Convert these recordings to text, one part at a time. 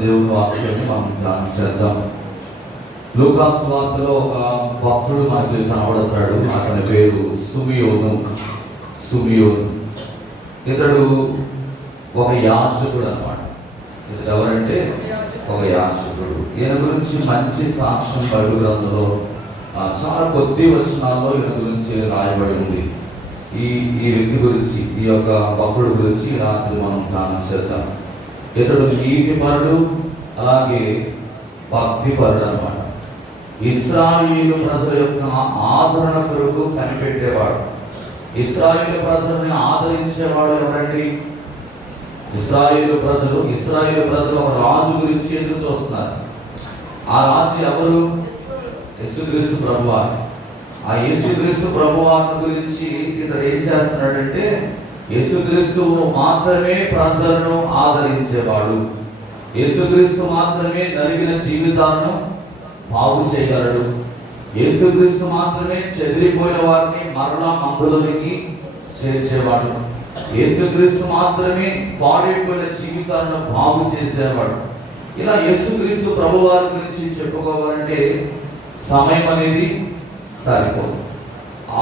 దేవుని వాక్యాన్ని మనం ధ్యానం చేద్దాం. లూకా సువార్తలో ఒక భక్తుడు మనకి కనబడతాడు. అతని పేరు సుమియోను. ఇతడు ఒక యాజకుడు అన్నమాట. ఇతడు ఎవరంటే ఒక యాజకుడు. ఈయన గురించి మంచి సాక్ష్యం బైబిల్ గ్రంథంలో చాలా కొద్ది వచనాల్లో ఈయన గురించి రాయబడి ఉంది. ఈ వ్యక్తి గురించి, ఈ యొక్క భక్తుడు గురించి రాత్రి మనం ధ్యానం చేద్దాం. ఇతడు నీతిపరుడు, అలాగే భక్తిపరుడు అన్నమాట. ఇశ్రాయేలు ప్రజల యొక్క ఆదరణ కొరకు కనిపెట్టేవాడు. ఇశ్రాయేలు ప్రజల్ని ఆదరించేవాడు ఎవరండి? ఇశ్రాయేలు ప్రజలు ఒక రాజు గురించి ఎదురు చూస్తున్నారు. ఆ రాజు ఎవరు? యేసుక్రీస్తు ప్రభువారు. ఆ యేసుక్రీస్తు ప్రభువారి గురించి ఇతడు ఏం చేస్తున్నాడంటే, యేసుక్రీస్తు మాత్రమే ప్రజలను ఆదరించేవాడు. యేసుక్రీస్తు మాత్రమే నలిగిన జీవితాలను బాగు చేయగలడు. యేసుక్రీస్తు మాత్రమే చెదిరిపోయిన వారిని మరలా మందులోనికి చేర్చేవాడు. యేసుక్రీస్తు మాత్రమే పాడైపోయిన జీవితాలను బాగు చేసేవాడు. ఇలా యేసుక్రీస్తు ప్రభువారి గురించి చెప్పుకోవాలంటే సమయం అనేది సరిపోదు.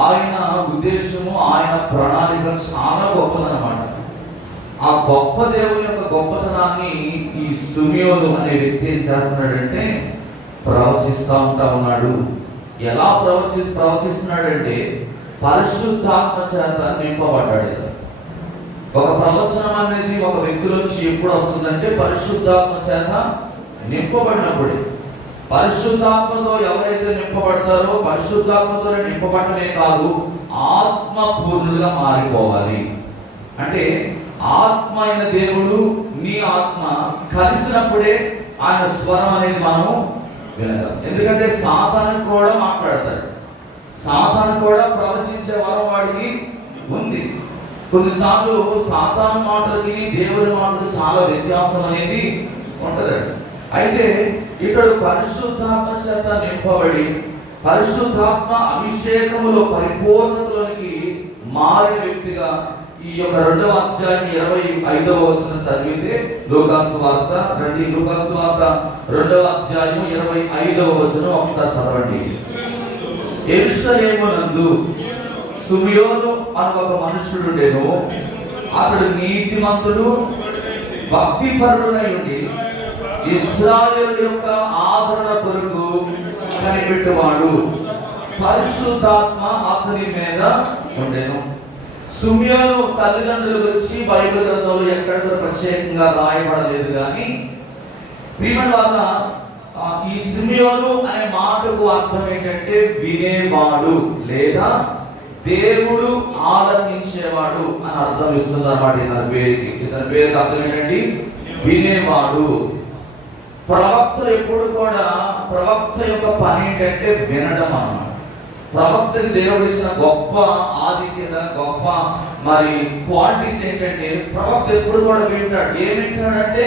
ఆయన ఉద్దేశము, ఆయన ప్రణాళిక చాలా గొప్పదన్నమాట. ఆ గొప్ప దేవుని యొక్క గొప్పతనాన్ని ఈ సుమియోను అనే వ్యక్తి ఏం చేస్తున్నాడంటే ప్రవచిస్తూ ఉన్నాడు. ఎలా ప్రవచిస్తున్నాడంటే పరిశుద్ధాత్మ చేత నింపబడ్డాడు. ఒక ప్రవచనం అనేది ఒక వ్యక్తిలోంచి ఎప్పుడు వస్తుందంటే పరిశుద్ధాత్మ చేత నింపబడినప్పుడే. పరిశుద్ధాత్మతో ఎవరైతే నింపబడతారో పరిశుద్ధాత్మతో నింపబడమే కాదు, ఆత్మపూర్ణులుగా మారిపోవాలి. అంటే ఆత్మ అయిన దేవుడు, నీ ఆత్మ కలిసినప్పుడే ఆయన స్వరం అనేది మనము వినగలం. ఎందుకంటే సాతాను కూడా మాట్లాడతాడు. సాతాను కూడా ప్రవచించే వరం వాడికి ఉంది. కొన్నిసార్లు సాతాను మాటలకి దేవుని మాటలు చాలా వ్యత్యాసం అనేది ఉంటుందండి. అయితే ఇతడు పరిశుద్ధాత్మ చేత నింపబడి పరిశుద్ధాత్మ అభిషేకములో పరిపూర్ణతలోనికి మారిన వ్యక్తిగా ఈ యొక్క 2వ అధ్యాయం 25వ వచనం చదివితే, లూకా సువార్త 2వ అధ్యాయం 25వ వచనం ఒకసారి చదవండి. యెరూషలేమునందు సుమియోను అనే ఒక మనుష్యుడుండెను. అతడు నీతిమంతుడు, భక్తిపరుడై ఉండి ఇశ్రాయేలు యొక్క ఆదరణ కొరకు కనిపెట్టువాడు. పరిశుద్ధాత్మ అతని మీద ఉండెను. సుమియోను తల్లిదండ్రుల గురించి బైబిల్ గ్రంథంలో ఎక్కడ ప్రత్యేకంగా రాయబడలేదు. కానీ ప్రియమైన వాళ్ళ ఈ సుమియోను అనే మాటకు అర్థం ఏంటంటే వినేవాడు లేదా దేవుడు ఆలకించేవాడు అని అర్థం ఇస్తుంది అన్నమాట. ఇతని పేరుకి అర్థం ఏంటండి? వినేవాడు. ప్రవక్తలు ఎప్పుడు కూడా, ప్రవక్త యొక్క పని ఏంటంటే వినడం అన్నమాట. ప్రవక్తకి దేవుడు ఇచ్చిన గొప్ప ఆధిక్యత, గొప్ప మరి క్వాలిటీస్ ఏంటంటే ప్రవక్త ఎప్పుడు కూడా వింటాడు. ఏం వింటాడంటే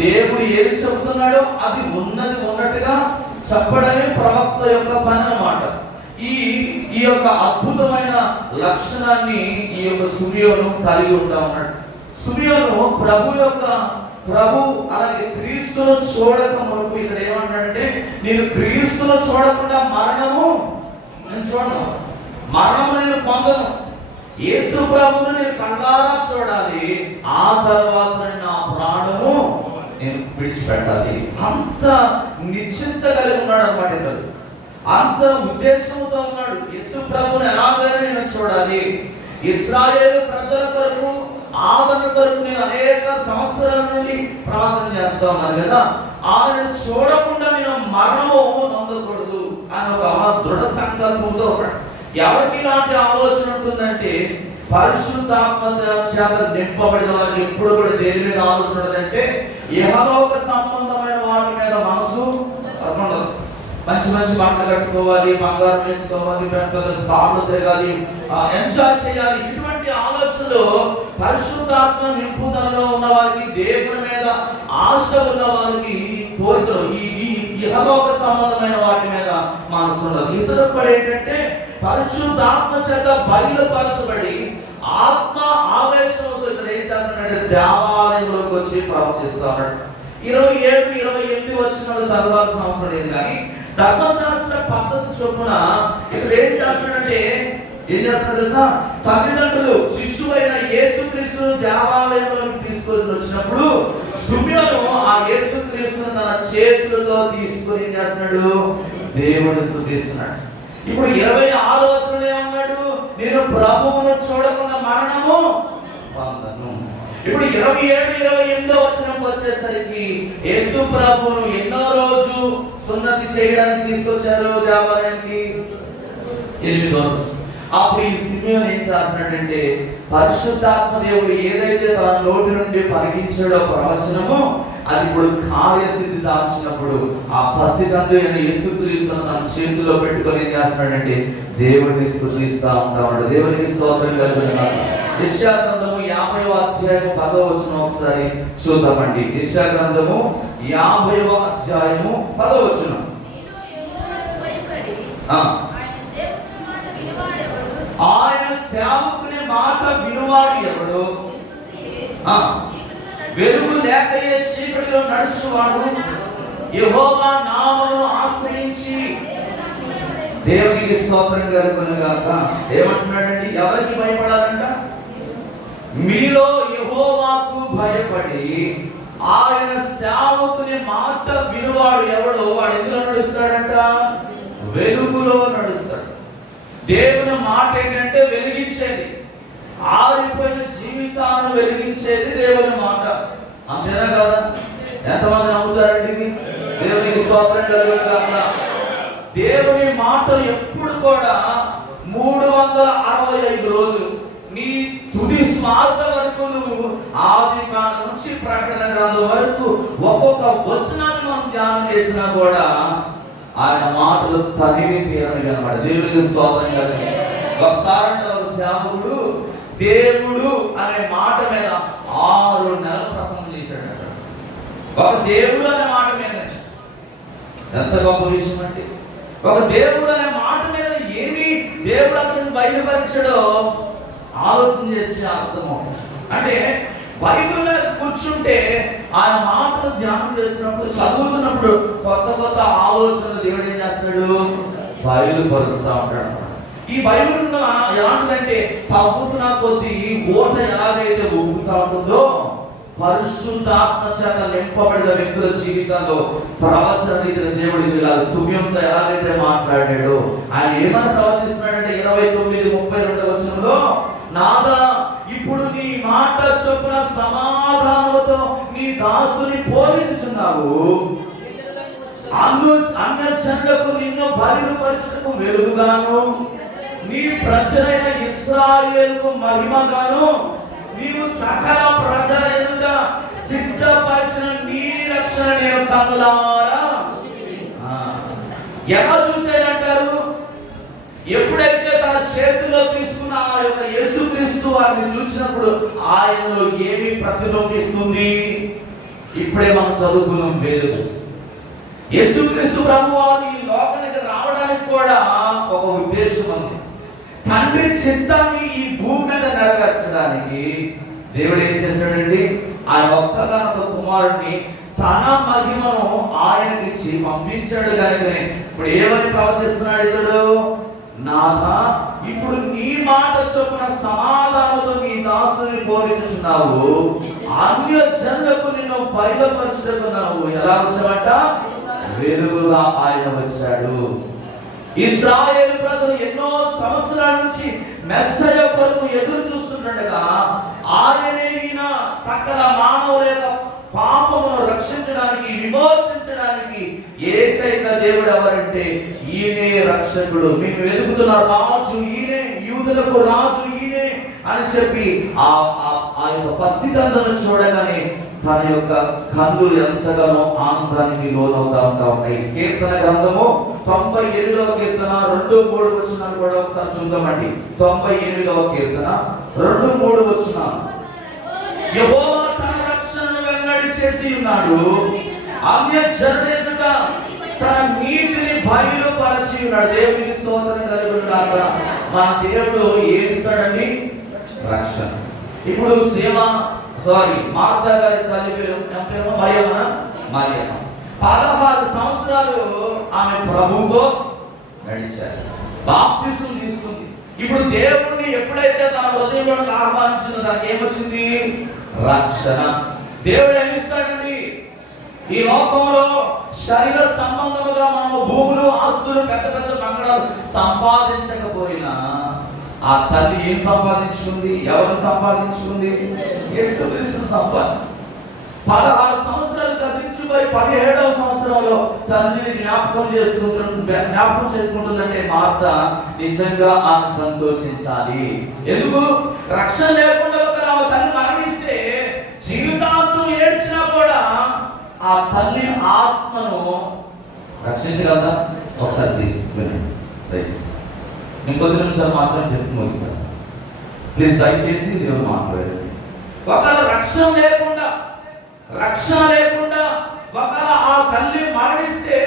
దేవుడు ఏమి చెబుతున్నాడో అది ఉన్నట్టుగా చెప్పడమే ప్రవక్త యొక్క పని అన్నమాట. ఈ యొక్క అద్భుతమైన లక్షణాన్ని ఈ యొక్క సుమియోను కలిగి ఉంటా ఉన్నాడు. సుమియోను ప్రభు అలాగే క్రీస్తును చూడక మునుపు ఇక్కడ ఏమన్నాడంటే, నేను క్రీస్తును చూడకుండా మరణము నేను చూడను, మరణము నేను పొందను, యేసు ప్రభువును నేను కళ్ళారా చూడాలి, ఆ తర్వాత నా ప్రాణము నేను విడిచిపెట్టాలి. అంత నిశ్చింత కలిగి ఉన్నాడు అన్నమాట. ఇతడు అంత ఉద్దేశంతో ఉన్నాడు. యేసు ప్రభువుని ఎలాగైనా నేను చూడాలి, ఇశ్రాయేలు ప్రజల కొరకు ఆదరణ కొరకు నేను అనేక సంవత్సరాల నుండి ప్రార్థన చేస్తా ఉన్నాను కదా, ఆయన చూడకుండా నేను మరణము పొందకూడదు అని ఒక దృఢ సంకల్పంతో ఉన్నాడు. ఎవరికి ఇలాంటి ఆలోచన ఉంటుందంటే పరిశుద్ధాత్మ చేత నింపబడిన వారికి ఎప్పుడు కూడా దేని మీద ఆలోచన ఉండదంటే ఇహలోక సంబంధమైన వాటి మీద మనసు ఉండదు. మంచి బట్టలు కట్టుకోవాలి, బంగారం వేసుకోవాలి, కార్లు తిరగాలి, ఎంజాయ్ చేయాలి, ఇటువంటి ఆలోచనలు పరిశుద్ధాత్మ నింపుదలలో ఉన్న వారికి, దేవుని మీద ఆశ ఉన్న వారికి కోరికలు ఈ ఇహలోక సంబంధమైన వాటి మీద మనసు ఉండదు. ఇతరులు కూడా ఏంటంటే పరిశుద్ధాత్మ చేత బయలుపరచబడి ఆత్మ ఆవేశంతో ఇక్కడ ఏం చేస్తున్నాడంటే దేవాలయంలోకి వచ్చి ప్రవచిస్తున్నాడు. 27, 28 వచనాలు చదవాల్సిన అవసరం లేదు. కానీ ధర్మశాస్త్ర పద్ధతి చొప్పున ఇక్కడ ఏం చేస్తున్నాడంటే, ఏం చేస్తున్నారు తెలుసా? తల్లిదండ్రులు శిశువైన యేసుక్రీస్తును దేవాలయంలోకి తీసుకొని వచ్చినప్పుడు సిమియోను ఆ యేసుక్రీస్తును తన చేతులతో తీసుకొని ఏం చేస్తున్నాడు? దేవుని స్తుతిస్తున్నాడు. ఇప్పుడు 26వ వచనంలో ఏమన్నాడు? నేను ప్రభువును చూడకుండా మరణము పొందను. ఇప్పుడు 27, 28వ వచనంకి వచ్చేసరికి యేసు ప్రభువును ఎన్నో రోజు సున్నతి చేయడానికి తీసుకొచ్చారు దేవాలయానికి? 8వ రోజు. అప్పుడు ఈ సిమియోను ఏం చేస్తున్నాడంటే, పరిశుద్ధాత్మ దేవుడు ఏదైతే తన నోటి నుండి పలికించాడో ప్రవచనము, అది ఇప్పుడు కార్యసిద్ధి దాల్చినప్పుడు ఆ పసికందు అయిన యేసుక్రీస్తును తన చేతిలో పెట్టుకొని ఏం చేస్తున్నాడంటే దేవుడిని స్తుతిస్తా ఉంటాడు. దేవునికి స్తోత్రం కలుగునుగాక. యెషయా గ్రంథము 50వ అధ్యాయము 10వ వచనం ఒకసారి చూద్దామండి. యెషయా గ్రంథము 50వ అధ్యాయము 10వ వచనం. ఆయన సేవకుని మాట వినువాడు ఎవడు? వెలుగు లేకయే చీకటిలో నడుచువాడు యెహోవా నామమును ఆశ్రయించి. దేవునికి స్తోత్రం కలుగునుగాక. ఏమంటున్నాడండి? ఎవరికి భయపడాలంట? మీలో యెహోవాకు భయపడి ఆయన సేవకుని మాట వినువాడు ఎవడో వాడు ఎందులో నడుస్తాడంట? వెలుగులో నడుస్తాడు. దేవుని మాట ఏంటంటే వెలిగించేది, ఆరిపోయిన జీవితాలను వెలిగించేది దేవుని మాట. అంతేనా కదా? ఎంతమంది నమ్ముతారండి ఇది? దేవునికి స్తోత్రం కలుగునుగాక. దేవుని మాటలు ఎప్పుడు కూడా 365 రోజులు నీ తుది శ్వాస వరకు నువ్వు ఆది కాండం నుంచి ప్రకటన గ్రంథం వరకు ఒక్కొక్క వచనాన్ని మనం ధ్యానం చేసినా కూడా ఆయన మాటలు తనివి తీరని అన్నమాట. దేవునికి స్తోత్రం కలుగును. ఒకసారి ఒక సేవకుడు దేవుడు అనే మాట మీద 6 నెలలు ప్రసంగం చేశాడు. ఒక దేవుడు అనే మాట మీద ఎంత గొప్ప విషయం అంటే, ఒక దేవుడు అనే మాట మీద ఏమి దేవుడు అతనికి బయలుపరిచాడో ఆలోచన చేస్తే అర్థమవుతుంది. అంటే బైబిల్ మీద కూర్చుంటే ఆయన మాటలు ధ్యానం చేసినప్పుడు, చదువుతున్నప్పుడు కొత్త కొత్త ఆలోచనలు దేవుడు ఏం చేస్తాడు? బయలుపరుస్తూ ఉంటాడు. ఈ బైబిల్ ఎలాంటిదంటే తగ్గుతున్న కొద్దీ ఓట ఎలాగైతే ఊగుతూ ఉంటుందో, పరిశుద్ధాత్మ చేత నింపబడిన వ్యక్తుల జీవితంలో ప్రవచన రీతిగా దేవుడు ఇలా సుమ్యంతో ఎలాగైతే మాట్లాడాడో, ఆయన ఏమని ప్రవచిస్తున్నాడంటే 29, 32 వచనంలో, నాదా ఇప్పుడు నీ మాట చొప్పున సమాధానముతో నీ దాసుని పోలించుచున్నావు. అన్య జనులకు నిన్ను బయలుపరచుటకు వెలుగుగాను, నీ ప్రజలైన ఇశ్రాయేలుకు మహిమగాను, నీవు సకల ప్రజల ఎదుట సిద్ధపరిచిన నీ రక్షణ నేను కనులారా. ఎలా చూసాడంటారు? ఎప్పుడైతే తన చేతిలో తీసుకున్న ఆ యొక్క యేసుక్రీస్తు వారిని చూసినప్పుడు ఆయనలో ఏమి ప్రతిబింబిస్తుంది? ఇప్పుడే మనం చదువుకున్నాం వెలుగు. యేసుక్రీస్తు ప్రభువారు ఈ లోకానికి రావడానికి కూడా ఒక ఉద్దేశం ఉంది. తండ్రి చిత్తాన్ని ఈ భూమి మీద నెరవేర్చడానికి దేవుడు ఏం చేశాడండి? ఆయన ఒక్కగానొక కుమారుడిని తన మహిమను ఆయనకిచ్చి పంపించాడు. కనుక ఇప్పుడు ఏమని ప్రవచిస్తున్నాడు ఇతడు? నాథా ఇప్పుడు నీ మాట చొప్పున సమాధానంతో నీ దాసుని పోలించుచున్నావు, అన్య జనులకు నిన్ను బయలుపరచుటకున్నావు. ఎలా వచ్చావంట? వెలుగుగా ఆయన వచ్చాడు. ఇశ్రాయేలు ప్రజలు ఎన్నో సంవత్సరాల నుంచి మెస్సయ కొరకు ఎదురు చూస్తుండగా ఆయనే ఈయన సకల మానవుల యొక్క పాపమును రక్షించడానికి, విమోచించడానికి ఏకైక దేవుడు ఎవరంటే ఈయనే రక్షకుడు. మీకు వెలుగుతున్న రాజు ఈయనే, యూదులకు రాజు ఈయనే అని చెప్పి ఆ యొక్క పసికందులను చూడగానే తన యొక్క కన్నులు ఎంతగానో ఆనందానికి లోనవుతా ఉన్నాయి. కీర్తన గ్రంథము 98వ కీర్తన 2, 3 వచనాలు కూడా ఒకసారి చూద్దామండి. 98వ కీర్తన 2, 3 వచనాలు. యెహోవా తన రక్షణను వెల్లడి చేసి ఉన్నాడు, అన్య జనుల ఎదుట తన నీతిని బయలుపరచి ఉన్నాడు. దేవునికి స్తోత్రం కలుగునుగాక. మన దేవుడు ఏం ఇస్తాడండి? రక్షణ. ఇప్పుడు మార్తా గారి తల్లి పేరు మరియమ్మ. మరియమ్మ 16 సంవత్సరాలు ఆమె ప్రభువుతో నడిచారు, బాప్తిసం తీసుకుంది. ఇప్పుడు దేవుణ్ణి ఎప్పుడైతే తన హృదయంలోకి ఆహ్వానించిందో దానికి ఏమొచ్చింది? రక్షణ. దేవుడు ఏమిస్తాడండి? ఈ లోకంలో శరీర సంబంధముగా మనము భూములు, ఆస్తులు, పెద్ద పెద్ద బంగారాలు సంపాదించకపోయినా ఆ తల్లి ఏం సంపాదించుకుంది? ఎవరు సంపాదించుకుంది? యేసుక్రీస్తు సంపాదించుకుంది. 16 సంవత్సరాలు గతించిపోయి 17వ సంవత్సరంలో తల్లిని జ్ఞాపకం చేసుకుంటుందంటే మార్త నిజంగా ఆమె సంతోషించాలి. ఎందుకు? రక్షణ లేకుండా ఆమె తల్లి మరణిస్తే జీవితాంతం ఏడ్చినా కూడా ఆ తల్లి ఆత్మను రక్షించగలదా? ఒకసారి తీసుకుని దయచేసి ఇంకొద్ది నిమిషాలు మాత్రం చెప్పి ముగించేస్తాను. ప్లీజ్ దయచేసి దేవుడు మాట్లాడండి. ఒకవేళ రక్షణ లేకుండా ఒకవేళ ఆ తల్లి మరణిస్తే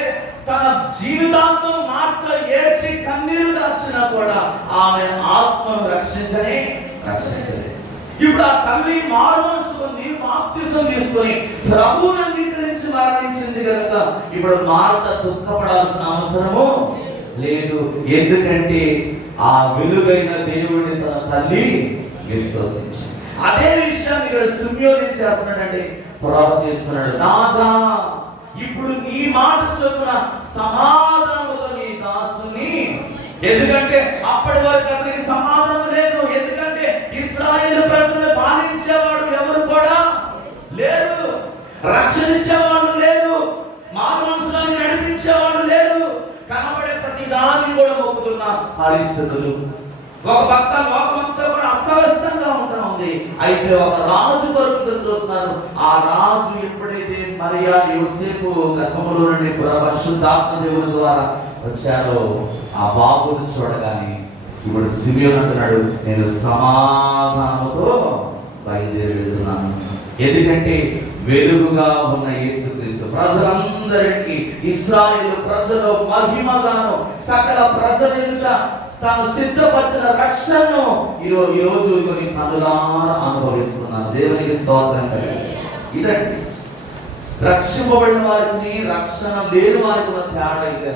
తన జీవితాంతం మాత్రం ఏడ్చి కన్నీరు దాచినా కూడా ఆమె ఆత్మను రక్షించలే. ఇప్పుడు ఆ తల్లి మారుమనసు పొంది బాప్తిసం తీసుకొని ప్రభువును అంగీకరించి మరణించింది కనుక ఇప్పుడు మార్త దుఃఖపడాల్సిన అవసరము లేదు. ఎందుకంటే ఆ వెలుగైన దేవుడిని తన తల్లి విశ్వసించింది. అదే విషయాన్ని ఇక్కడ సిమియోను చేస్తున్నాడంటే ప్రవచిస్తున్నాడు, నాదా ఇప్పుడు నీ మాట చొప్పున సమాధానముతో నీ దాసుని. ఎందుకంటే అప్పటి వరకు అతనికి సమాధానం లేదు. ఎందుకంటే ఇశ్రాయేలు ప్రజలను పాలించేవాడు ఎవరు కూడా లేరు, రక్షణించేవాడు లేరు, మారు మనసులను నడిపించేవాడు లేరు. కనబడే ప్రతి దాన్ని కూడా మొక్కుతున్న పరిస్థితులు. ఒక పక్క లోకమంతా కూడా అస్తవ్యస్తంగా ఉంటుంది. అయితే ఒక రాజు కొరకు చూస్తున్నారు. ఆ రాజు ఎప్పుడైతే మరియా యోసేపు గర్భములో నుండి పరిశుద్ధాత్మ దేవుని ద్వారా వచ్చారో ఆ బాబుని చూడగానే ఇప్పుడు సిమియోను అంటున్నాడు, నేను సమాధానంతో బయలుదేరుతున్నాను. ఎందుకంటే వెలుగుగా ఉన్న యేసుక్రీస్తు ప్రజలందరికీ, ఇశ్రాయేలు ప్రజలు మహిమగాను సకల ప్రజలుగా తాను సిద్ధపరిచిన రక్షణను ఈరోజు కొన్ని కనులారా అనుభవిస్తున్నారు. దేవునికి స్తోత్రం కలిగి. ఇదండి రక్షింపబడిన వారికి, రక్షణ లేని వారికి ఉన్న తేడా అయితే.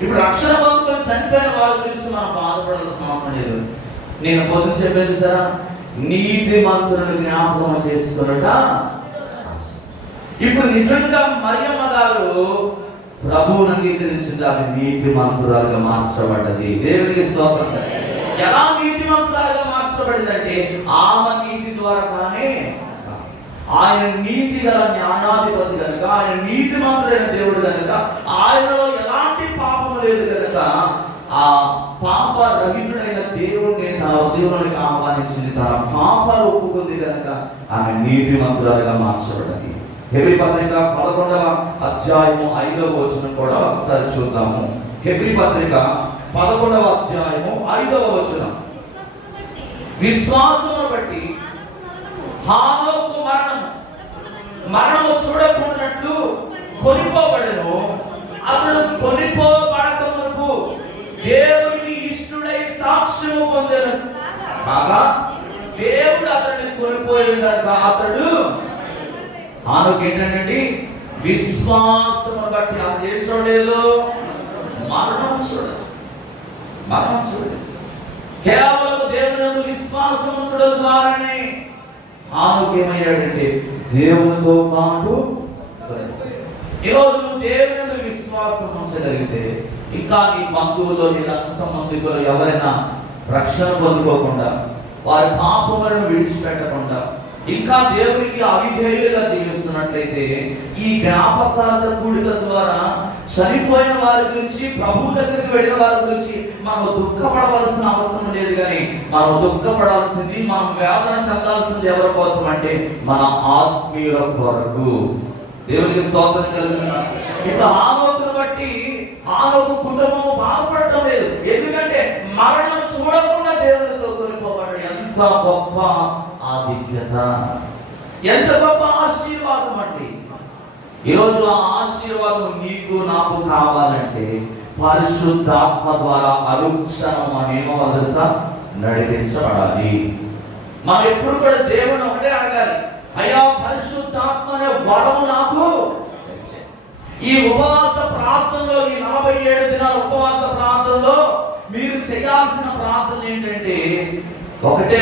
ఇప్పుడు రక్షణ పొందుకొని చనిపోయిన వారి గురించి మనం బాధపడాల్సిన అవసరం లేదు. నేను పొద్దున చెప్పేది సార్, నీతిమంతులను జ్ఞాపకం చేసుకున్నట. ఇప్పుడు నిజంగా మరియమ్మ గారు ప్రభువును అంగీకరించింది, ఆమె నీతిమంతురాలుగా మార్చబడ్డది. దేవునికి స్తోత్రం. ఎలా నీతిమంతురాలుగా మార్చబడిందంటే ఆమె నీతి ద్వారా కానీ, ఆయన నీతి గల న్యాయాధిపతి కనుక, ఆయన నీతిమంతుడైన దేవుడు కనుక, ఆయనలో ఎలాంటి పాపం లేదు కనుక ఆ పాప రహితుడైన దేవుడిని తన హృదయంలోకి ఆహ్వానించింది. తన పాపాలు ఒప్పుకుంది కనుక ఆమె నీతిమంతురాలుగా మార్చబడ్డది. హెబ్రీ పత్రిక 11వ అధ్యాయము 5వ వచనం కూడా ఒకసారి చూద్దాము. హెబ్రీ పత్రిక 11వ అధ్యాయము 5వ వచనం. విశ్వాసమును బట్టి హానోకు మరణము చూడకుండాట్లు కొనిపోబడెను. అతడు కొనిపోబడక మునుపు దేవునికి ఇష్టుడై సాక్ష్యము పొందెను. కాగా దేవుడు అతన్ని కొనిపోయిన కనుక అతడు ఆమెకు ఏంటండి విశ్వాసము బట్టి అది ఏం చూడలేదు, మరణం చూడలేదు. కేవలం దేవుని విశ్వాసం చూడడం ద్వారానే ఆమెకు ఏమయ్యాడంటే దేవునితో పాటు. ఈరోజు నువ్వు దేవుని విశ్వాసం ఉంచగలిగితే ఇంకా నీ బంధువులో, నీ రక్త సంబంధికులు ఎవరైనా రక్షణ పొందుకోకుండా, వారి పాపములను విడిచిపెట్టకుండా ఇంకా దేవునికి అవిధేయులుగా జీవిస్తున్నట్లయితే ఈ జ్ఞాపకాల కూడిక ద్వారా చనిపోయిన వారి గురించి, ప్రభు దగ్గరికి వెళ్ళిన వారి గురించి మనం దుఃఖపడవలసిన అవసరం లేదు. కానీ మనం దుఃఖపడాల్సింది, మనం వేదన చెందాల్సింది ఎవరి కోసం అంటే మన ఆత్మీయుల కొరకు. దేవునికి స్తోత్రం కలుగుతుంది. ఇప్పుడు హానోకును బట్టి హానోకు కుటుంబం బాధపడటం లేదు. ఎందుకంటే మరణం చూడకుండా దేవునితో కొనిపోబడ్డాడు. ఎంత గొప్ప ఆధిక్యత, ఎంత గొప్ప ఆశీర్వాదం అండి. ఈరోజు ఆ ఆశీర్వాదం నీకు నాకు కావాలంటే పరిశుద్ధాత్మ ద్వారా అనుక్షణం మనం నడిపించబడాలి. మనం ఎప్పుడు కూడా దేవుని ఒకటే అడగాలి, అయ్యా పరిశుద్ధాత్మ అనే వరము నాకు ఈ ఉపవాస ప్రార్థనలో, ఈ 47 దినాల ఉపవాస ప్రార్థనలో మీరు చేయాల్సిన ప్రార్థన ఏంటంటే ఒకటే,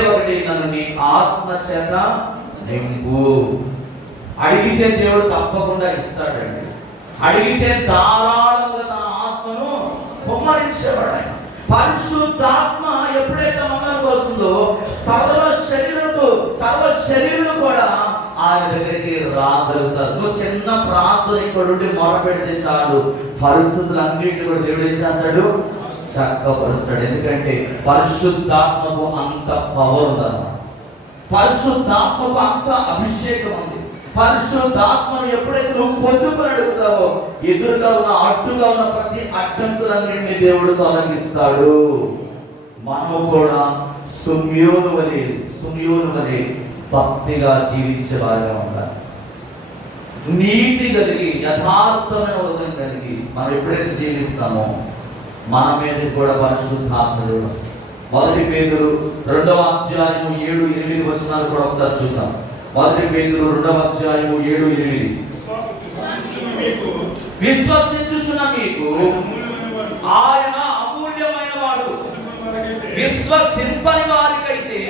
నన్ను నీ ఆత్మ చేత నింపు. అడిగితే దేవుడు తప్పకుండా ఇస్తాడండి. అడిగితే ధారాళంగా తన ఆత్మను కుమ్మరించేవాడు ఆయన. పరిశుద్ధాత్మ ఎప్పుడైతే మనలోకి వస్తుందో సర్వ శరీరం కూడా ఆయన దగ్గరికి రాగలుగుతారు. నువ్వు చిన్న ప్రార్థన ఇక్కడ ఉండి మొరపెడితే చాలు, పరిస్థితులన్నింటి కూడా దేవుడు ఏం చేస్తాడు? చక్కపరుస్తాడు. ఎందుకంటే పరిశుద్ధాత్మకు అంత పవర్ ఉందన్నమాట. పరిశుద్ధాత్మకు అంత అభిషేకం ఉంది. పరిశుద్ధాత్మను ఎప్పుడైతే నువ్వు పొందుకుని అడుగుతావో ఎదురుగా ఉన్న అడ్డుగా ఉన్న ప్రతి అడ్డంకులన్నింటినీ దేవుడు తొలగిస్తాడు. మనము కూడా సుమ్యోను వలె భక్తిగా జీవించే వారిగా ఉండాలి. నీతి కలిగి, యథార్థమైన హృదయం కలిగి మనం ఎప్పుడైతే జీవిస్తామో మన మీద కూడా పరిశుద్ధాత్మ దేవుడు వస్తుంది. 1 పేతురు 2వ అధ్యాయము 7-8 వచనాలు కూడా ఒకసారి చూద్దాం. 1 పేతురు 2వ అధ్యాయము 7-8. విశ్వసించుచున్న మీకు ఆయన అమూల్యమైన వాడు. విశ్వసింపని వారికైతే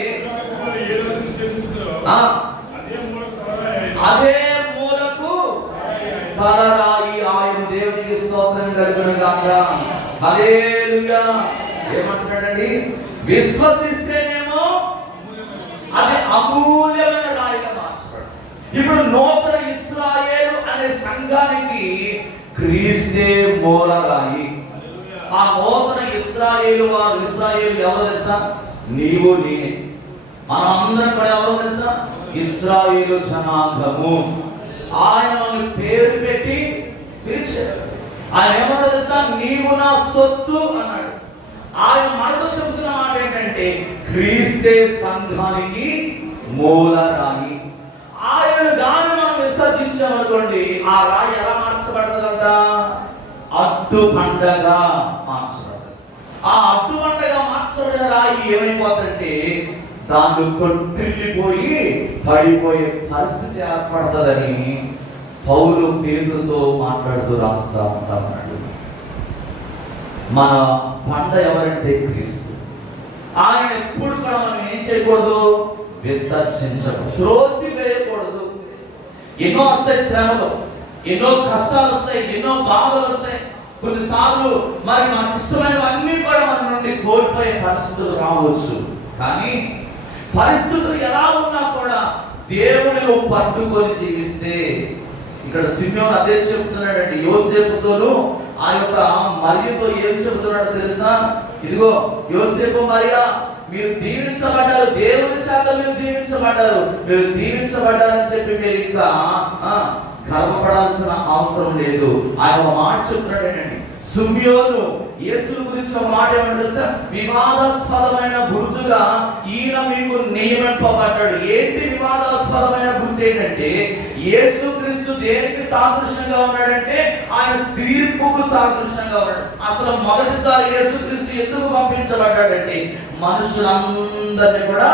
అదే మూలకు తలరాయి ఆయన. దేవునికి స్తోత్రం కలుగును గాక. హల్లెలూయా. ఏమంటున్నాడండి? విశ్వసిస్తేనేమో అది అమూల్యమైన రాయిగా మార్చబడు. ఇప్పుడు నూతన ఇశ్రాయేలు అనే సంఘానికి క్రీస్తే మూలరాయి. ఆ నూతన ఇశ్రాయేలు ఎవరో తెలుసా? నీవు నేనే. మనం అందరం కూడా ఎవరో తెలుసా? ఇశ్రాయేలు జనాంగము. ఆయన మనల్ని పేరు పెట్టి పిలిచాడు. ఆయన ఏమన్నా తెలుసా? నీవు నా సొత్తు అన్నాడు. ఆయన మనతో చెబుతున్న మాట ఏంటంటే క్రీస్తే సంఘానికి మూలరాయి. ఆయన దాన్ని మనం విసర్జించామనుకోండి, ఆ రాయి ఎలా మార్చబడుతుందంట? అడ్డు పండగా మార్చబడుతుంది. ఆ అడ్డు పండగా మార్చబడిన రాయి ఏమైపోతుందంటే దాన్ని తొట్టిల్లిపోయి పడిపోయే పరిస్థితి ఏర్పడుతుందని పౌలు పేతురుతో మాట్లాడుతూ రాస్తా ఉంటాడు. మన పండ ఎవరంటే క్రీస్తు. ఆయన ఎప్పుడు కూడా మనం ఏం చేయకూడదు? విసర్జించకూడదు, త్రోసి వేయకూడదు. ఎన్నో వస్తాయి శ్రమలు, ఎన్నో కష్టాలు వస్తాయి, ఎన్నో బాధలు వస్తాయి. కొన్నిసార్లు మరి మనకు ఇష్టమైనవన్నీ కూడా మన నుండి కోల్పోయే పరిస్థితులు రావచ్చు. కానీ పరిస్థితులు ఎలా ఉన్నా కూడా దేవునిలో పట్టుకొని జీవిస్తే, ఇక్కడ సిమ్యోను అదే చెప్తున్నాడండి. యోసేపుతోను ఆ యొక్క మరియతో ఏం చెబుతున్నాడో తెలుసా? ఇదిగో యోసేపు, మరియా, మీరు దీవించబడ్డారు, దేవుని చేత మీరు దీవించబడ్డారు. మీరు దీవించబడ్డారని చెప్పి మీరు ఇంకా గర్వపడాల్సిన అవసరం లేదు. ఆయన ఒక మాట చెప్తున్నాడేనండి. సిమ్యోను యేసు గురించి ఒక మాట ఏమంటే తెలుసా? వివాదాస్పదమైన గుర్తుగా ఈయన మీకు నియమింపబడ్డాడు. ఏంటి వివాదాస్పదమైన గుర్తు? ఏంటంటే యేసుక్రీస్తు దేనికి సాదృశ్యంగా ఉన్నాడంటే ఆయన తీర్పుకు సాదృశ్యంగా ఉన్నాడు. అసలు మొదటిసారి యేసుక్రీస్తు ఎందుకు పంపించబడ్డాడంటే మనుషులందరినీ కూడా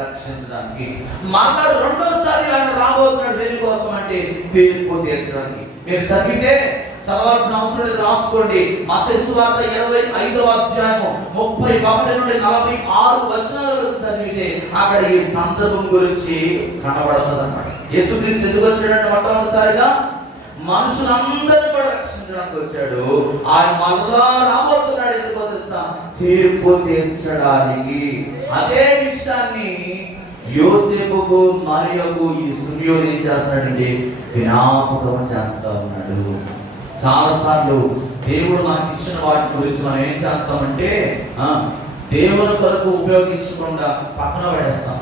రక్షించడానికి. మళ్ళా రెండోసారి ఆయన రాబోతున్నాడు. దేనికోసం అంటే తీర్పు తీర్చడానికి. మీరు చదివితే చదవాల్సిన అవసరం లేదు, రాసుకోండి. మత్తయి సువార్త 25వ అధ్యాయము 31 నుండి 46 వచనాల చదివితే అక్కడ ఈ సందర్భం గురించి కనబడుతుంది అన్నమాట. యేసుక్రీస్తు ఎందుకు వచ్చాడంటే మొట్టమొదటిసారిగా మనుషులందరినీ కూడా రక్షించడానికి వచ్చాడు. ఆయన మళ్ళా రాబోతున్నాడు. ఎందుకో తెలుసా? తీర్పు తీర్చడానికి. అదే విషయాన్ని యోసేపుకు మరియకు ఈ సిమ్యోను ఏం చేస్తాడంటే జ్ఞాపకం చేస్తా ఉన్నాడు. చాలాసార్లు దేవుడు మనకి ఇచ్చిన వాటి గురించి మనం ఏం చేస్తామంటే దేవుని కొరకు ఉపయోగించకుండా పక్కన పడేస్తాం.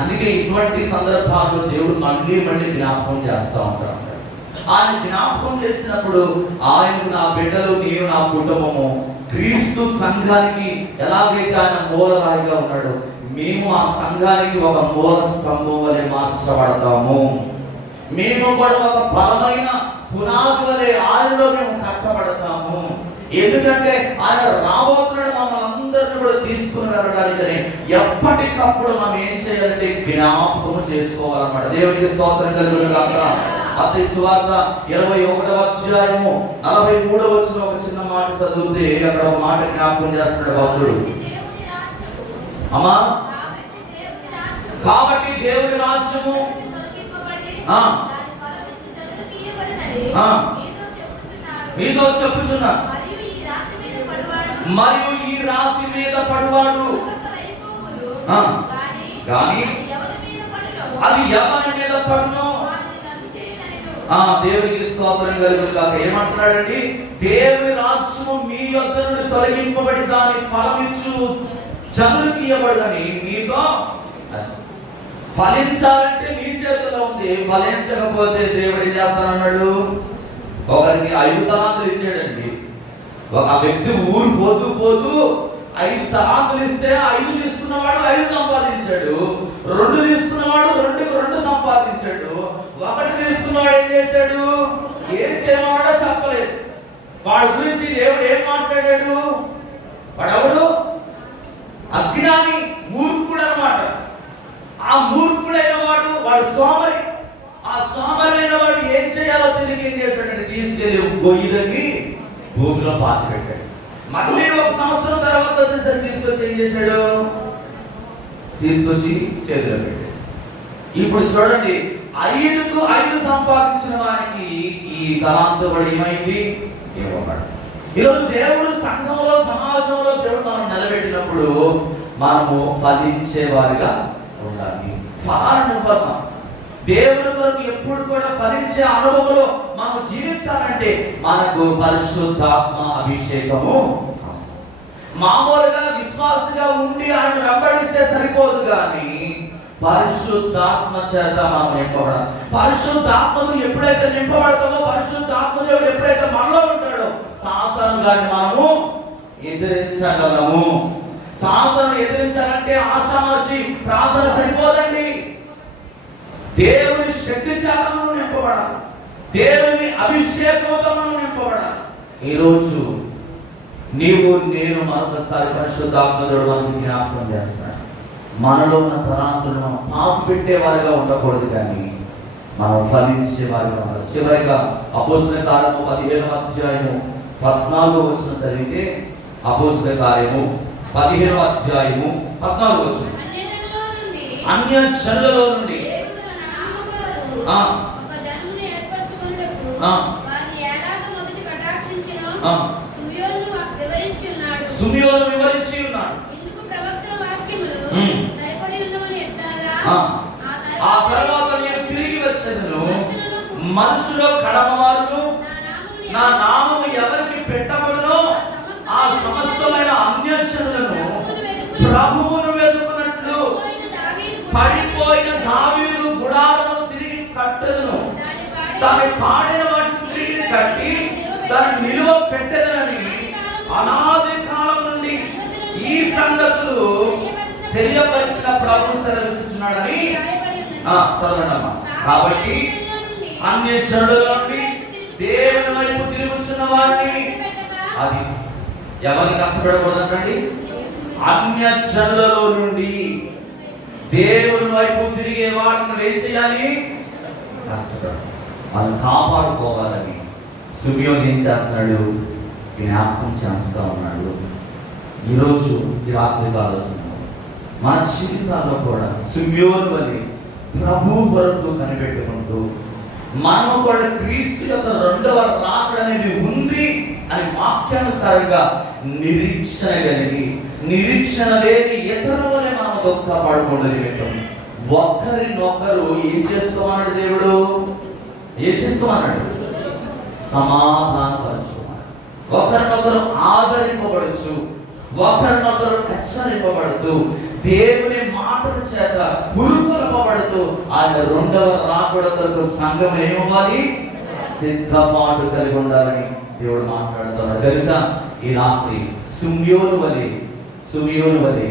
అందుకే ఇటువంటి సందర్భాల్లో దేవుడు మళ్ళీ జ్ఞాపకం చేస్తూ ఉంటాడు. ఆయన జ్ఞాపకం చేసినప్పుడు ఆయనకు నా బిడ్డలు, నేను, నా కుటుంబము క్రీస్తు సంఘానికి ఎలాగైతే ఆయన మూలరాయిగా ఉన్నాడు, మేము ఆ సంఘానికి ఒక మూల స్తంభం వలె మార్చబడతాము. మేము కూడా ఒక బలమైన పునాది వలె ఆయనలో మేము కట్టబడతాము. ఎందుకంటే ఆయన రాబోతున్నాడు, మమ్మల్ని అందరినీ కూడా తీసుకుని వెళ్ళడానికని ఎప్పటికప్పుడు మనం ఏం చేయాలంటే జ్ఞాపకం చేసుకోవాలన్నమాట. దేవునికి స్తోత్రం కలుగును గాక. మత్తయి సువార్త 21వ అధ్యాయము 43వ వచనం ఒక చిన్న మాట చదివితే అక్కడ ఒక మాట జ్ఞాపకం చేస్తున్నాడు భక్తుడు. అమ్మా, కాబట్టి దేవుని రాజ్యము మీతో చెప్పుచున్నా, మరియు ఈ రాతి మీద పడువాడు కానీ అది ఎవరి మీద పడును. దేవునికి స్తోత్రం కలుగును గాక. ఏమంటున్నాడండి? దేవుని రాజ్యము మీ యొద్ద నుండి తొలగింపబడి దాని ఫలమిచ్చు జనులకు ఇవ్వబడదని మీతో. ఫలించాలంటే మీ చేతిలో ఉంది. ఫలించకపోతే దేవుడు ఏం చేస్తానన్నాడు? ఒకరికి 5 తలాంతులు ఇచ్చాడండి. ఒక వ్యక్తి ఊరు పోతూ పోతూ 5 తలాంతులు ఇస్తే 5 తీసుకున్నవాడు 5 సంపాదించాడు, 2 తీసుకున్నవాడు 2 సంపాదించాడు, 1 తీసుకున్నవాడు ఏం చేశాడు? ఏం చేయమన్నాడో చెప్పలేదు. వాడి గురించి దేవుడు ఏం మాట్లాడాడు? వాడెవడు? అజ్ఞాని, మూర్ఖుడు అన్నమాట. ఆ మూర్ఖుడైన వాడు సోమరి. ఆ సోమరైన వాడు ఏం చేయాలో తెలియక ఏం చేశాడంటే తీసుకెళ్లి గొయ్యి తగ్గి భూమిలో పాతి పెట్టాడు. మళ్ళీ 1 సంవత్సరం తర్వాత వచ్చేసరికి తీసుకొచ్చి ఏం చేశాడు? తీసుకొచ్చి చేతిలో పెట్టాడు. ఇప్పుడు చూడండి, 5కు 5 సంపాదించిన వారికి ఈ తలాంతు కూడా ఏమైంది? ఇవ్వబడు. ఈరోజు దేవుడు సంఘంలో, సమాజంలో దేవుడు మనం నిలబెట్టినప్పుడు మనము ఫలించే వారిగా ఉండాలి. ఫలాన్ని దేవుని కొరకు ఎప్పుడు కూడా ఫలించే అనుభవంలో మనం జీవించాలంటే మనకు పరిశుద్ధాత్మ అభిషేకము. మామూలుగా విశ్వాసగా ఉండి ఆయన వెంబడిస్తే సరిపోదు, కానీ పరిశుద్ధాత్మ చేత మనం నింపబడాలి. పరిశుద్ధాత్మతో ఎప్పుడైతే నింపబడతామో, పరిశుద్ధాత్మ దేవుడు ఎప్పుడైతే మనలో ఉంటాడో సాతాను గారిని మనము ఎదిరించగలము. సాతాను ఎదిరించాలంటే ఆషామాషి ప్రార్థన సరిపోదండి. దేవుని శక్తి చేత మనం నింపబడాలి. దేవుని అభిషేకంతో మనం నింపబడాలి. ఈరోజు నేను మరొకసారి పరిశుద్ధాత్మతో మనకు జ్ఞాపకం చేస్తున్నాను. మనలో ఉన్న తలాంతులను మనం పాపు పెట్టే వారిగా ఉండకూడదు, కానీ మనం ఫలించే వారిగా ఉండాలి. చివరిగా అపోస్తల కార్యము 15వ అధ్యాయము 14వ వచనం చదివితే, అపోస్తల కార్యము 15వ అధ్యాయము 14వ వచనం, అన్య జనులలో నుండి సుమియోను వివరించి ఉన్నాడు. ఆ తర్వాత నేను తిరిగి వచ్చేదను, మనుషులో కడమవారును నా నామము ఎవరికి పెట్టబడునో ఆ సమస్తమైన అన్యజనులను ప్రభువును వెతుకున్నట్లు పడిపోయిన దావీదు గుడారమును తిరిగి కట్టెదను, దాని పాడిన వాటిని తిరిగి కట్టి దాన్ని నిలువ పెట్టెదనని అనాది కాలం నుండి ఈ సంగతులు తెలియపరిచిన ప్రభు సెలవిస్తున్నాడని చదవండమ్మా. కాబట్టి అన్య జనుల నుండి దేవుని వైపు తిరుగుతున్న వారిని, అది ఎవరిని కష్టపడకూడదండి? అన్య జనులలో నుండి దేవుని వైపు తిరిగే వారిని ఏం చేయాలి? కష్టపడాలి. వాళ్ళని కాపాడుకోవాలని సుమియోను ఏం చేస్తున్నాడు? జ్ఞాపకం చేస్తూ ఉన్నాడు. ఈరోజు ఈ రాత్రి కాలసిన మన జీవితాల్లో కూడా సుమియోను వలె ప్రభు కొరకు కనిపెట్టుకుంటూ మనం కూడా క్రీస్తు యొక్క 2వ రాకడ అనేది ఉంది అని వాక్యానుసారంగా నిరీక్షణ కలిగి, నిరీక్షణ లేని ఇతరుల వలె మనం దుఃఖపడకూడదు. ఒకరినొకరు ఏం చేసుకోమన్నాడు దేవుడు? ఏం చేసుకోమన్నాడు? సమాధానపరచుకోమన్నాడు. ఒకరినొకరు ఆదరింపబడచ్చు, ఒకరినొకరు హెచ్చరింపబడుతూ, దేవుని మాటల చేత పురుకొల్పబడుతూ ఆయన 2వ రాకడ కొరకు సంఘం ఏమవ్వాలి? సిద్ధపాటు కలిగి ఉండాలని దేవుడు మాట్లాడుతున్నాడు. కనుక ఈ రాత్రి సుమియోను వలె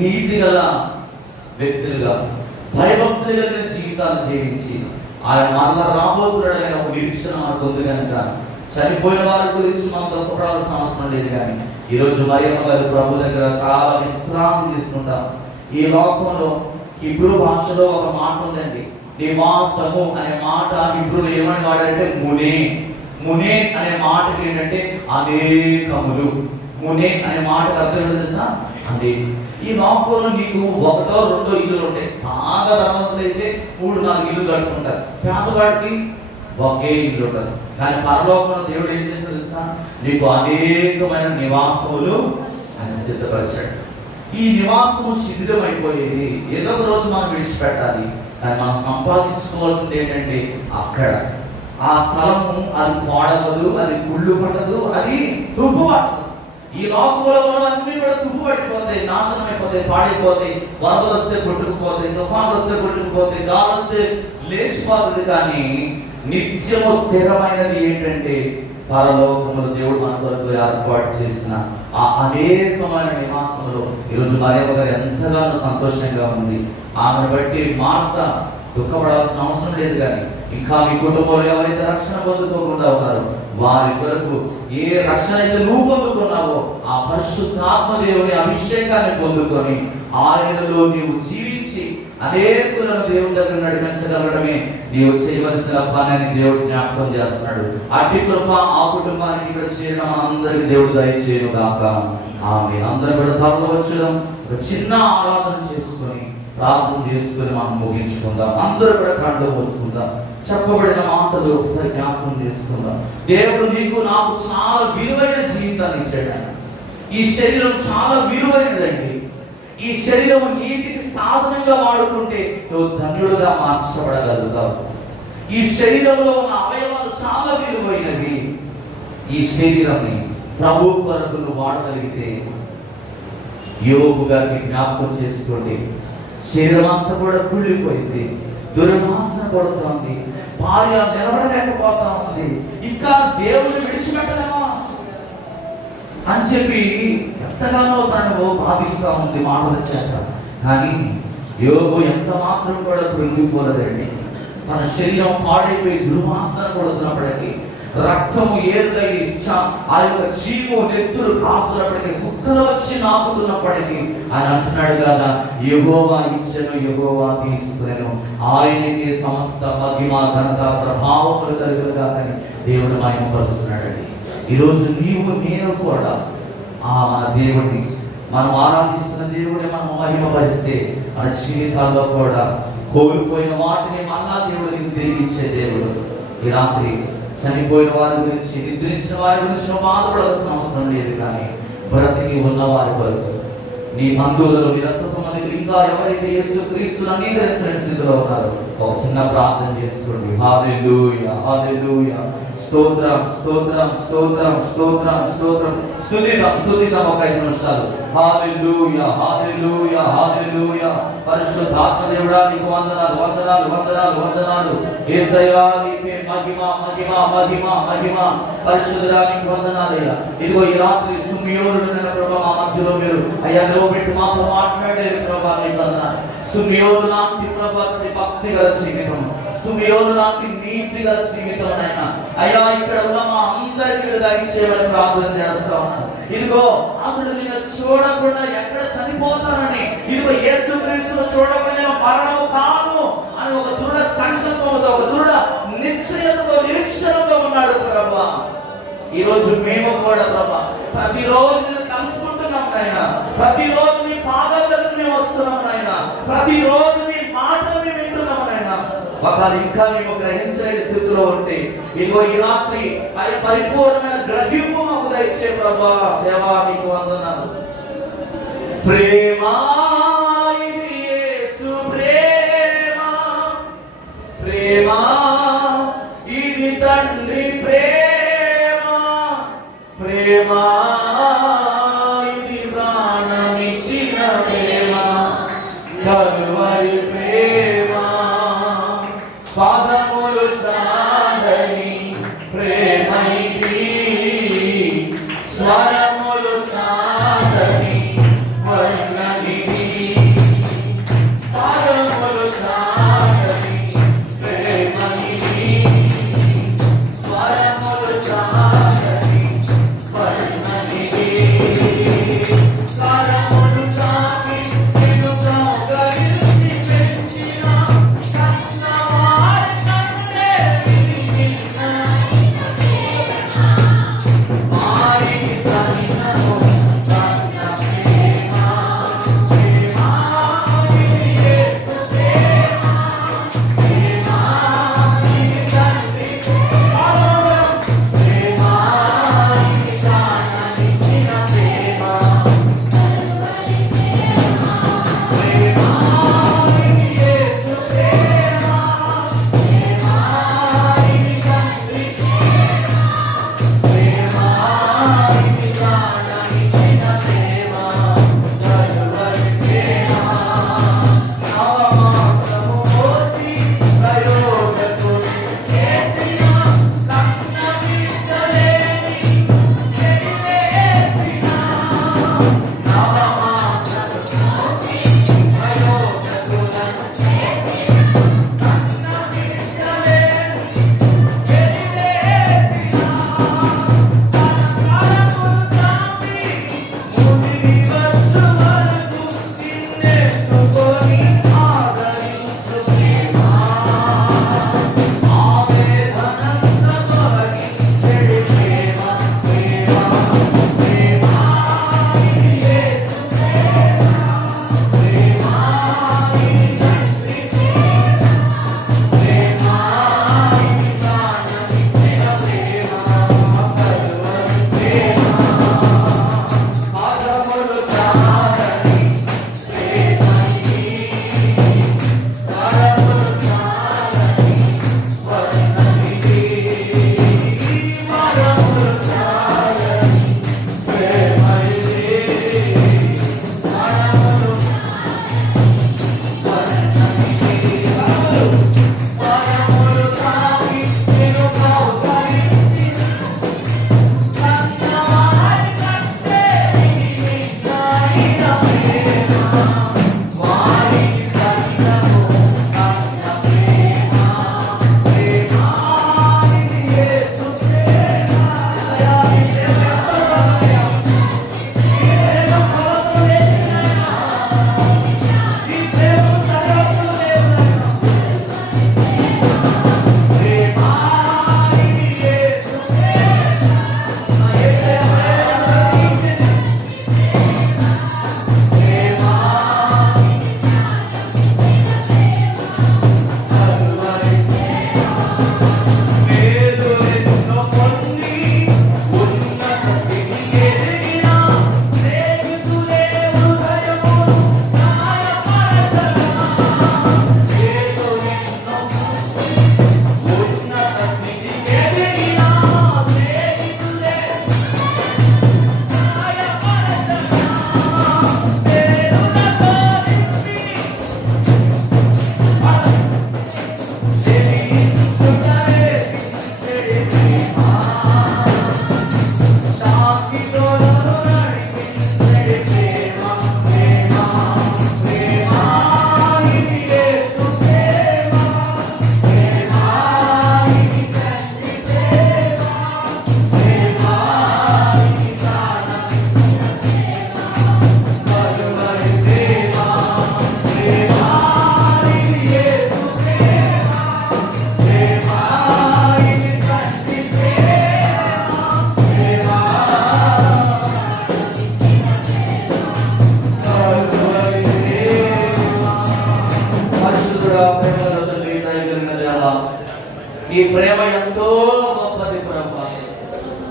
నీతి గల వ్యక్తులుగా, భయభక్తులు కలిగిన జీవితాలు జీవించి ఆయన మరలా రాబోతున్నాడనే ఒక నిరీక్షణ మనకు ఉంది. కనుక చనిపోయిన వారి గురించి మనం దుఃఖపడాల్సిన అవసరం లేదు. కానీ ఈరోజు మరియమ్మ గారు ప్రభు దగ్గర చాలా విశ్రాంతి తీసుకుంటాం. ఈ లోకంలో హిబ్రూ భాషలో ఒక మాట ఉందండి, నివాసము అనే మాట హీబ్రూలో ఏమని వాడారంటే మునే. మునే అనే మాటకి ఏంటంటే అనేకములు. మునే అనే మాటకు అర్థం ఏంటో తెలుసా? అంటే ఈ లోకంలో నీకు ఒకటో రెండో ఇల్లులు ఉంటాయి. బాగా ధనవంతులు అయితే 3-4 ఇల్లు కట్టుకుంటారు. పేదవాడికి ఒకే ఇల్లు ఉంటుంది. కానీ పరలోకంలో దేవుడు ఏం చేస్తాడు తెలుసా? నీకు అనేకమైన నివాసములు ఆయన సిద్ధపరిచాడు. ఈ నివాసము శిథిలం అయిపోయేది. ఏదో ఒక రోజు మనం విడిచిపెట్టాలి. కానీ మనం సంపాదించుకోవాల్సింది ఏంటంటే అక్కడ ఆ స్థలము అది పాడవదు, అది కుళ్ళు పట్టదు, అది తుప్పు పట్టదు. ఈ లోకంలో అన్ని కూడా తుప్పు పట్టిపోతాయి, నాశనం అయిపోతాయి, పాడైపోతాయి. వరదలు వస్తే కొట్టుకుపోతాయి, తుఫాన్లు వస్తే కొట్టుకుపోతాయి, గాలి వస్తే లేచిపోతుంది. కానీ నిత్యము స్థిరమైనది ఏంటంటే పరలోకములో దేవుడు మన కొరకు ఏర్పాటు చేసిన ఆ అనేకమైన నివాసంలో ఈరోజు మరియమ్మ గారు ఎంతగానో సంతోషంగా ఉంది. ఆమెను బట్టి మార్త దుఃఖపడాల్సిన అవసరం లేదు. కానీ ఇంకా మీ కుటుంబంలో ఎవరైతే రక్షణ పొందుకోకుండా ఉన్నారో వారి కొరకు ఏ రక్షణ అయితే నువ్వు పొందుకున్నావో ఆ పరిశుద్ధాత్మ దేవుని అభిషేకాన్ని పొందుకొని ఆయనలో నీవు జీవించి అనేకులను దేవుని దగ్గర నడిపించగలగడమే నీవు చేయవలసిన పని దేవుడు జ్ఞాపకం చేస్తున్నాడు. అట్టి కృప ఆ కుటుంబానికి ఇక్కడ చేయడం అందరికి దేవుడు దయచేయను కాక. ఆమె అందరూ కూడా తరలి వచ్చడం ఒక చిన్న ఆరాధన చేసుకొని ప్రార్థన చేసుకుని మనం ముగించుకుందాం. అందరూ కూడా కళ్ళు మూసుకుందాం. చెప్పబడిన మాటలు ఒకసారి జ్ఞాపకం చేసుకుందాం. దేవుడు నీకు నాకు చాలా విలువైన జీవితాన్ని ఇచ్చాడు. ఈ శరీరం చాలా విలువైనదండి. ఈ శరీరం నీతికి సాధనంగా వాడుకుంటే నువ్వు ధన్యుడుగా మార్చబడగలుగుతావు. ఈ శరీరంలో ఉన్న అవయవాలు చాలా విలువైనవి. ఈ శరీరాన్ని ప్రభు కొరకు నువ్వు వాడగలిగితే యోబు గారిని జ్ఞాపకం చేసుకోండి. శరీరం అంతా కూడా కుళ్ళిపోయింది, దుర్వాసన పడుతోంది, భార్య నిలబడలేకపోతా ఉంది, ఇంకా దేవుడిని విడిచిపెట్టలేమా అని చెప్పి ఎంతగానో తను భావిస్తూ ఉంది మాటలు వచ్చాక. కానీ యోబు ఎంత మాత్రం కూడా కృంగిపోలేదండి. తన శరీరం పాడైపోయి దుర్వాసన పడుతున్నప్పటికీ, రక్తము ఏరులై ఆ యొక్క చీము నెత్తురు కాపుతున్నప్పటికీ, కుక్కలు వచ్చి నాకుతున్నప్పటికీ ఆయన అంటున్నాడు కదా, యెహోవా ఇచ్చెను, యెహోవా తీసుకునేను, ఆయనకి సమస్త మహిమ ఘనత ప్రభావములు కలుగునుగా అని దేవుడు మహిమపరుస్తున్నాడండి. ఈరోజు నీవు నేను కూడా మన దేవుడిని మనం ఆరాధిస్తున్న దేవుడిని మనం మహిమపరిస్తే మన జీవితాల్లో కూడా కోల్పోయిన వాటిని మళ్ళా దేవుడికి తిరిగి ఇచ్చే దేవుడు. ఈ రాత్రి చనిపోయిన వారి గురించి, నిద్రించిన వారి గురించి బాధపడాల్సిన అవసరం లేదు. కానీ బ్రతికి ఉన్న వారి కొరకు నీ బంధువులలో నీ రక్త సంబంధికులు ఇంకా ఎవరైతే యేసుక్రీస్తును అంగీకరించిన స్థితిలో ఉన్నారో ఒక చిన్న ప్రార్థన చేసుకోండి. హల్లెలూయా, హల్లెలూయా, స్తోత్రం, స్తోత్రం, స్తోత్రం, స్తోత్రం, స్తోత్రం. స్తుతిద్దాం ఒక 5 నిమిషాలు. హల్లెలూయా, హల్లెలూయా, హల్లెలూయా. పరిశుద్ధాత్మ దేవుడా నీకు వందనాలు, వందనాలు, వందనాలు, వందనాలు. యేసయ్యా నీకే మహిమ, మహిమ, మహిమ, మహిమ. పరిశుద్ధుడా నీకు వందనాలయ్యా. ఇదిగో ఈ రాత్రి సుమియోనుడు ప్రభా మా మధ్యలో మీరు అయ్యా నిలబెట్టి మాతో మాట్లాడేది ప్రభా నీకు వందనాలు. సుమియోను లాంటి ప్రభా భక్తి గల జీవితం, సుమియోను లాంటి నీతి గల జీవితం అయినా అయ్యా ఇక్కడ ఉన్న మా అందరికీ దయచేయమని ప్రార్థన చేస్తా ఉన్నాను. ఇదిగో అతడు నిన్ను చూడకుండా ఎక్కడ చనిపోతానని, ఇదిగో యేసుక్రీస్తును చూడకుండా నేను మరణము కాను అని ఒక దృఢ సంకల్పంతో, ఒక దృఢ నిశ్చయంతో, నిరీక్షణతో ఉన్నాడు ప్రభా. ఈ రోజు మేము కూడా ప్రభా ప్రతిరోజు నేను కలుసుకుంటున్నాం నాయన, ప్రతిరోజు నీ పాదాల దగ్గరికి మేము వస్తున్నాం నాయన, ప్రతిరోజు నీ మాటలు మేము వింటున్నాం నాయన. ఒకవేళ ఇంకా మేము గ్రహించలేని స్థితిలో ఉంటే ఇదిగో ఈ రాత్రి అది పరిపూర్ణమైన గ్రహింపు మాకు దయచే ప్రభా. దేవా నీకు వందనాలు. ప్రేమ ఇది యేసు ప్రేమ, ప్రేమ ఇది తండ్రి ప్రేమ, ప్రేమ ఇది ప్రాణమిచ్చిన ప్రేమ, కలువరి ప్రేమ, పాదములు చాలని ప్రేమ ఇది, స్వరములు చాలని వర్ణనిది, పాదములు చాలని ప్రేమ ఇది, స్వరములు చాలని వర్ణనిది.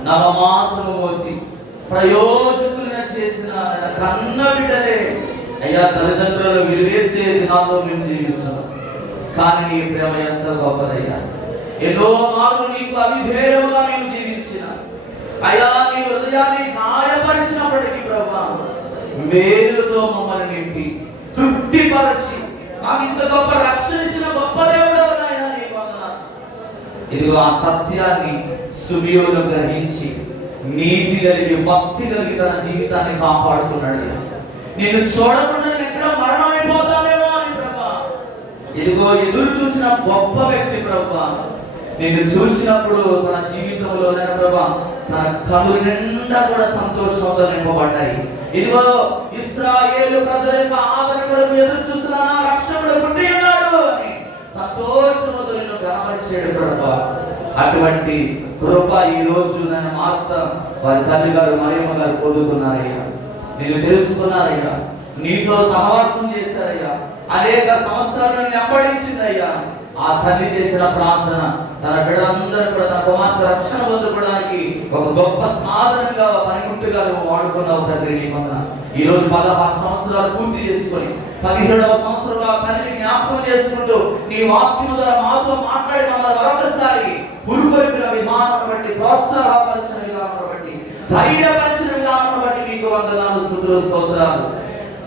నవమాసము మోసి ప్రయోజకులుగా చేసిన కన్న బిడ్డలే అయ్యా. తల్లిదండ్రులు విరివేసే దినాల్లో మేము జీవిస్తున్నాం, కానీ నీ ప్రేమ ఎంత గొప్పదయ్యా. ఎన్నో మార్లు నీకు అవిధేయముగా మేము జీవించిన అయ్యా, నీ హృదయాన్ని గాయపరిచినప్పటికీ ప్రభా మేలుతో మమ్మల్ని నింపి తృప్తిపరచి మాకు ఇంత గొప్ప రక్షణ ఇచ్చిన గొప్ప దేవుడు ఎవరైనా నీ వందనాలు. ఇదిగో ఆ సత్యాన్ని సుమియోను గ్రహించి నీతి కలిగి భక్తి కలిగి తన జీవితాన్ని కాపాడుకున్నాడు. నేను చూడకుండా ఎక్కడ మరణం అయిపోతానేమో అని ప్రభా ఇదిగో ఎదురు చూసిన గొప్ప వ్యక్తి ప్రభా. నేను చూసినప్పుడు తన జీవితంలో ప్రభా తన కళ్ళు నిండా కూడా సంతోషంతో నింపబడ్డాయి. ఇదిగో ఇశ్రాయేలు ప్రజల యొక్క ఆదరణ కొరకు ఎదురు చూస్తున్నా రక్షకుడు పుట్టి ఉన్నాడు అని సంతోషంతో నిన్ను గమనించాడు ప్రభా. అటువంటి కృప ఈ రోజు నన్ను మార్త వారి తల్లి గారు మరియమ్మ గారు పొందుకున్నారయ్యా. నేను తెలుసుకున్నారయ్యా, నీతో సహవాసం చేశారయ్యా, అనేక సంవత్సరాలను వెంబడించిందయ్యా. ఆ తల్లి చేసిన ప్రార్థన తన బిడ్డలందరూ కూడా తన కుమార్తె రక్షణ పొందుకోవడానికి ఒక గొప్ప సాధనంగా పనిముట్టుగా నువ్వు వాడుకున్నావు తండ్రి. నీ వందన ఈ రోజు 16 సంవత్సరాలు పూర్తి చేసుకొని 17వ సంవత్సరంలో తల్లిని జ్ఞాపకం చేసుకుంటూ నీ వాక్యము ద్వారా మాతో మాట్లాడి మమ్మల్ని మరొకసారి పురుగొల్పిన విధానం బట్టి, ప్రోత్సాహపరిచిన విధానం బట్టి, ధైర్యపరిచిన విధానం బట్టి మీకు వందనాలు, స్తుతులు, స్తోత్రాలు.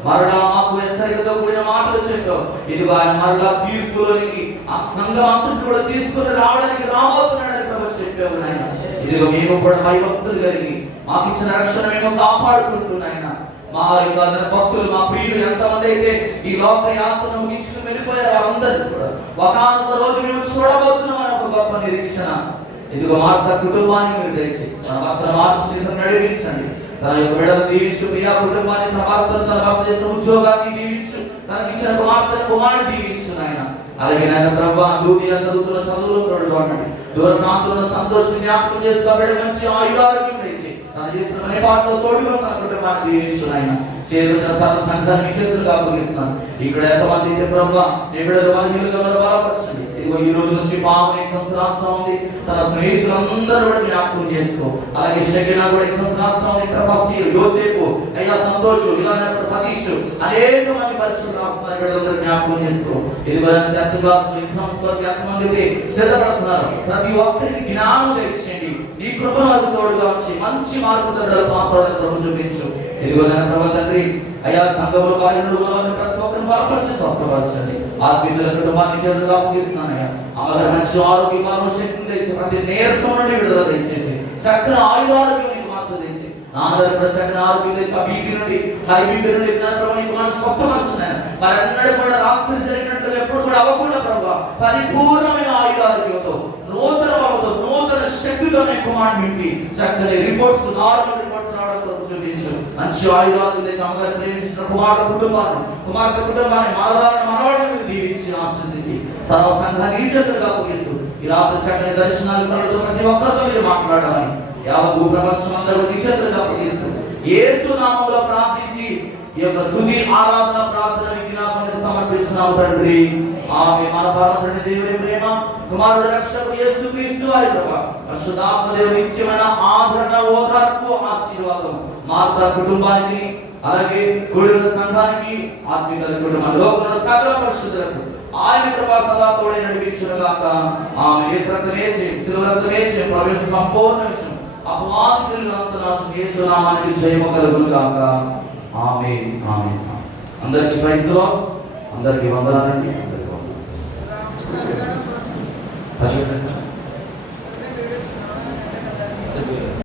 మరలా మాకు హెచ్చరికతో కూడిన మాటలు చెప్పావు. ఇదిగో ఆయన మరలా తీర్పులోనికి ఆ సంఘం అంతటి కూడా తీసుకుని రావడానికి రాబోతున్నాడని ప్రభు చెప్పావు నాయన. ఇదిగో మేము కూడా భయభక్తులు కలిగి మాకు ఇచ్చిన రక్షణ మేము కాపాడుకుంటున్నాయన. మా యొక్క భక్తులు, మా ప్రియులు ఎంతమంది అయితే ఈ లోక యాత్రను ముగించుకుని వెళ్ళిపోయారు వారందరూ కూడా ఒకానొక రోజు మేము చూడబోతున్నామని ఒక గొప్ప నిరీక్షణ. ఇదిగో మార్త కుటుంబాన్ని మీరు దయచేసి మన భర్త మార్చి నడిపించండి. తన యొక్క బిడ్డను దీవించు, ప్రియా కుటుంబాన్ని, తన భర్తను, తన భర్త చేసిన ఉద్యోగాన్ని దీవించు, తనకి ఇచ్చిన కుమారుని దీవించు నాయన. అలాగే నాయన ప్రభా లూదియా చదువుతున్న చదువులో తోడుకోండి. దూర ప్రాంతంలో సంతోషం జ్ఞాపకం చేసుకో, బిడ్డ మంచి ఆయురారోగ్యం దయచేసి తన చేసిన పని పాటలో తోడుగా తన కుటుంబాన్ని దీవించు నాయన. చేరుచిన సర్వ సంఘాన్ని చేతులుగా అప్పగిస్తున్నాను. ఇక్కడ ఎంతమంది అయితే ప్రభా నీ బిడ్డలు బలహీనులుగా బలపరచండి. ఇదిగో ఈ రోజు నుంచి పాపం ఎగ్జామ్స్ రాస్తా ఉంది, తన స్నేహితులందరూ కూడా జ్ఞాపకం చేసుకో. అలాగే షకినా కూడా ఎగ్జామ్స్ రాస్తా ఉంది. ఫస్ట్ ఇయర్ యోసేపు, అయ్యా సంతోష్, ఇలా సతీష్, అనేక మంది పరీక్షలు రాస్తున్నారు. బిడ్డలందరూ జ్ఞాపకం చేసుకో. ఇదిగో 10th క్లాస్ ఎగ్జామ్స్ వరకు ఎంతమంది అయితే సిద్ధపడుతున్నారు, ప్రతి ఒక్కరికి జ్ఞానం తెచ్చండి. నీ కృపను తోడుగా వచ్చి మంచి మార్పుతో పాస్ అవడానికి ప్రభు చూపించు. ఇదిగో ప్రభు తండ్రి అయ్యా సంఘంలో బాధ్యులు ప్రతి ఒక్కరిని బలపరిచి స్వస్థపరచండి. ఆత్మీయుల కుటుంబాన్ని చేతులుగా అప్పగిస్తున్నానయ్యా. అమ్మగారు మంచి ఆరోగ్యం శక్తిని తెచ్చి ప్రతి నీరసం నుండి విడుదల తెచ్చేసి చక్కని ఆయురారోగ్యం నీకు మాత్రం తెచ్చి నాన్నగారు కూడా చక్కని ఆరోగ్యం తెచ్చి ఆ బీపీ నుండి హై బీపీ నుండి మనం స్వస్థపరచున్నాను. వారన్నడూ కూడా రాత్రి జరిగినట్లుగా ఎప్పుడు కూడా అవ్వకుండా ప్రభావ పరిపూర్ణమైన ఆయురారోగ్యంతో నూతన బలంతో నూతన శక్తితో కుమారుడు నింపి చక్కని రిపోర్ట్స్, నార్మల్ రిపోర్ట్స్ రావడం కొరకు చూపించు. మంచి ఆయుధాలు తెచ్చి అమ్మగారిని ప్రేమించిన కుమార్తె కుటుంబాన్ని మనవాడిని దీవించి ఆశ్రయించి సర్వ సంఘాన్ని ఈ చేతులుగా అప్పగిస్తూ ఈ రాత్రి చక్కని దర్శనాలు కలతో ప్రతి ఒక్కరితో మీరు మాట్లాడాలని యావత్ భూప్రపంచం అందరూ ఈ చేతులుగా అప్పగిస్తూ యేసు నామములో ప్రార్థించి ఈ యొక్క స్తుతి ఆరాధన ప్రార్థన విజ్ఞాపనకు సమర్పిస్తున్నాము తండ్రి. ఆమె మన పరమ దేవుని ప్రేమ, కుమారుడు రక్షకుడు యేసుక్రీస్తు వారి కృప, పరిశుద్ధాత్మ దేవుని నిత్యమైన ఆదరణ, ఓదార్పు, ఆశీర్వాదం మార్త కుటుంబానికి, అలాగే కూడిన సంఘానికి, ఆత్మీయుల కుటుంబంలో ఉన్న సకల పరిశుద్ధులకు ఆయన కృప సదా తోడే నడిపించుగాక. ఆమె యేసు రక్తమే చేయి, శిలువ రక్తమే చేయి, ప్రవేశం సంపూర్ణ విషయం అపవాదికులు అంతనాశం యేసు నామానికి జయము కలుగునుగాక. ఆమేన్, ఆమేన్. అందరికీ ప్రైజ్ లార్డ్, అందరికీ వందనాలండి.